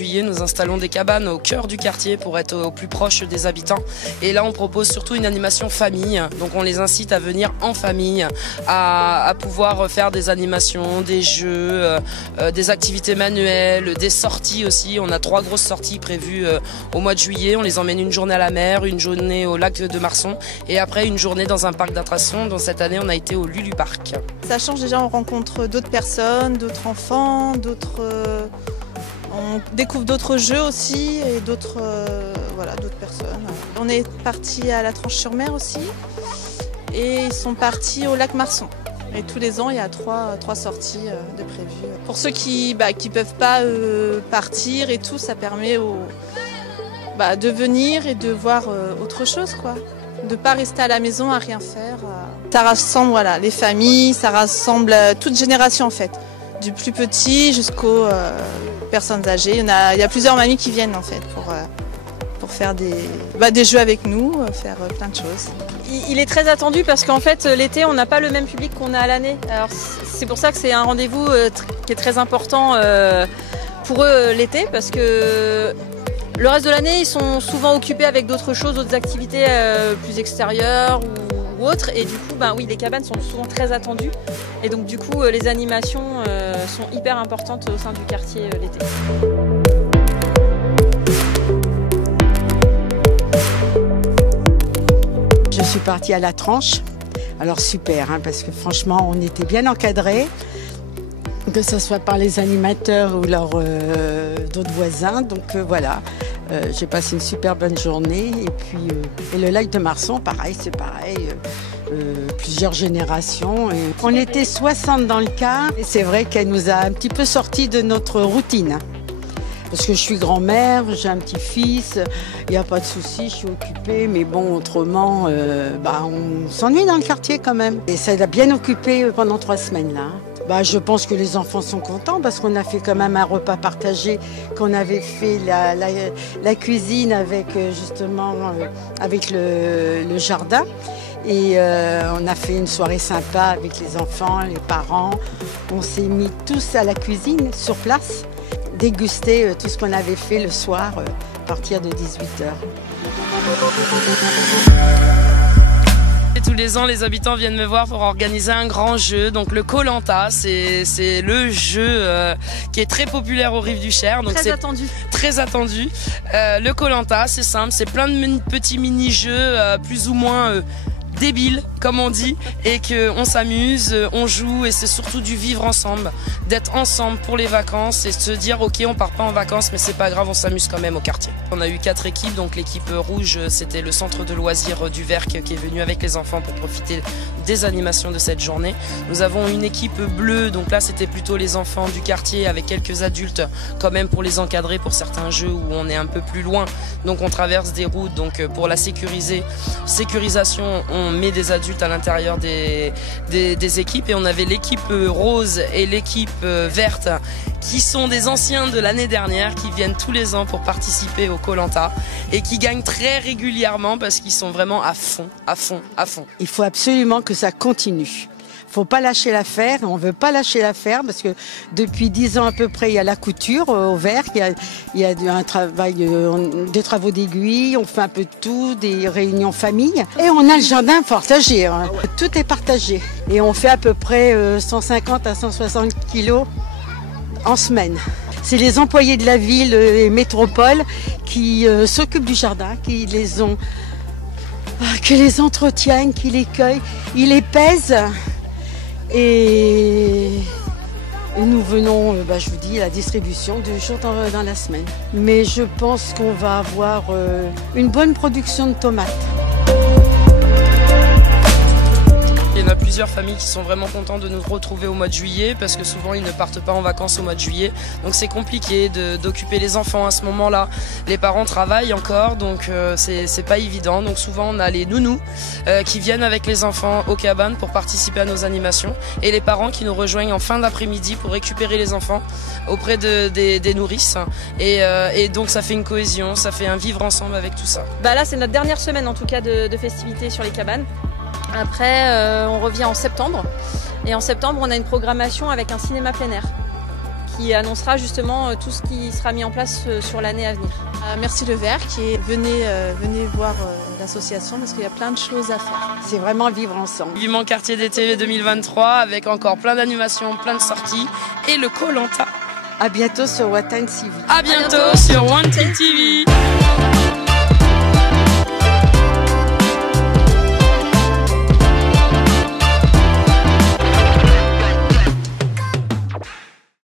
juillet, nous installons des cabanes au cœur du quartier pour être au plus proche des habitants. Et là, on propose surtout une animation famille. Donc on les incite à venir en famille, à pouvoir faire des animations, des jeux, des activités manuelles, des sorties aussi. On a 3 grosses sorties prévues au mois de juillet. On les emmène une journée à la mer, une journée au lac de Marson et après une journée dans un parc d'attractions. Donc cette année, on a été au Lulu Park. Ça change déjà, on rencontre d'autres personnes, d'autres enfants, on découvre d'autres jeux aussi et d'autres personnes. On est parti à la Tranche-sur-Mer aussi et ils sont partis au lac Marson. Et tous les ans, il y a trois sorties de prévues. Pour ceux qui peuvent pas partir et tout, ça permet de venir et de voir autre chose, quoi. De pas rester à la maison à rien faire. Ça rassemble les familles, ça rassemble toute génération en fait. Du plus petit jusqu'aux personnes âgées. Il y a plusieurs mamies qui viennent en fait pour faire des jeux avec nous, faire plein de choses. Il est très attendu parce qu'en fait l'été on n'a pas le même public qu'on a à l'année. Alors c'est pour ça que c'est un rendez-vous qui est très important pour eux l'été parce que le reste de l'année ils sont souvent occupés avec d'autres choses, d'autres activités plus extérieures ou autres et du coup oui, les cabanes sont souvent très attendues et donc du coup les animations sont hyper importantes au sein du quartier l'été. Je suis partie à la Tranche, alors super parce que franchement on était bien encadrés, que ce soit par les animateurs ou d'autres voisins, donc voilà. J'ai passé une super bonne journée et puis le lac de Marson, pareil, c'est pareil, plusieurs générations. Et on était 60 dans le car et c'est vrai qu'elle nous a un petit peu sortis de notre routine. Parce que je suis grand-mère, j'ai un petit-fils, il n'y a pas de souci, je suis occupée, mais bon, autrement, on s'ennuie dans le quartier quand même. Et ça l'a bien occupé pendant 3 semaines là. Je pense que les enfants sont contents parce qu'on a fait quand même un repas partagé, qu'on avait fait la cuisine avec justement avec le jardin. Et on a fait une soirée sympa avec les enfants, les parents. On s'est mis tous à la cuisine sur place, déguster tout ce qu'on avait fait le soir à partir de 18h. Tous les ans, les habitants viennent me voir pour organiser un grand jeu. Donc le Koh-Lanta, c'est le jeu qui est très populaire aux Rives du Cher. Donc très attendu. Très attendu. Le Koh-Lanta, c'est simple, c'est plein de petits mini-jeux plus ou moins débiles, comme on dit, et qu'on s'amuse, on joue, et c'est surtout du vivre ensemble, d'être ensemble pour les vacances et de se dire ok, on part pas en vacances mais c'est pas grave, on s'amuse quand même au quartier. On a eu 4 équipes, donc l'équipe rouge c'était le centre de loisirs du Verc qui est venu avec les enfants pour profiter des animations de cette journée. Nous avons une équipe bleue, donc là c'était plutôt les enfants du quartier avec quelques adultes quand même pour les encadrer pour certains jeux où on est un peu plus loin, donc on traverse des routes, donc pour la sécurisation on met des adultes à l'intérieur des équipes et on avait l'équipe rose et l'équipe verte qui sont des anciens de l'année dernière qui viennent tous les ans pour participer au Koh-Lanta et qui gagnent très régulièrement parce qu'ils sont vraiment à fond, à fond, à fond. Il faut absolument que ça continue. Faut pas lâcher l'affaire, on veut pas lâcher l'affaire parce que depuis 10 ans à peu près, il y a la couture au Verc, il y a un travail, des travaux d'aiguille, on fait un peu de tout, des réunions famille et on a le jardin partagé. Tout est partagé et on fait à peu près 150 à 160 kilos en semaine. C'est les employés de la ville et métropole qui s'occupent du jardin, qui les entretiennent, qui les cueillent, ils les pèsent. Et nous venons, je vous dis, à la distribution 2 jours dans la semaine. Mais je pense qu'on va avoir une bonne production de tomates. Il y en a plusieurs familles qui sont vraiment contents de nous retrouver au mois de juillet parce que souvent ils ne partent pas en vacances au mois de juillet. Donc c'est compliqué d'occuper les enfants à ce moment-là. Les parents travaillent encore, donc c'est pas évident. Donc souvent on a les nounous qui viennent avec les enfants aux cabanes pour participer à nos animations et les parents qui nous rejoignent en fin d'après-midi pour récupérer les enfants auprès des nourrices. Et donc ça fait une cohésion, ça fait un vivre ensemble avec tout ça. Là c'est notre dernière semaine en tout cas de festivités sur les cabanes. Après, on revient en septembre. Et en septembre, on a une programmation avec un cinéma plein air qui annoncera justement tout ce qui sera mis en place sur l'année à venir. Merci Le Vert venez voir l'association parce qu'il y a plein de choses à faire. C'est vraiment vivre ensemble. Vivement quartier d'été 2023 avec encore plein d'animations, plein de sorties et le Koh-Lanta. À bientôt sur One Time TV. À bientôt sur One Time TV.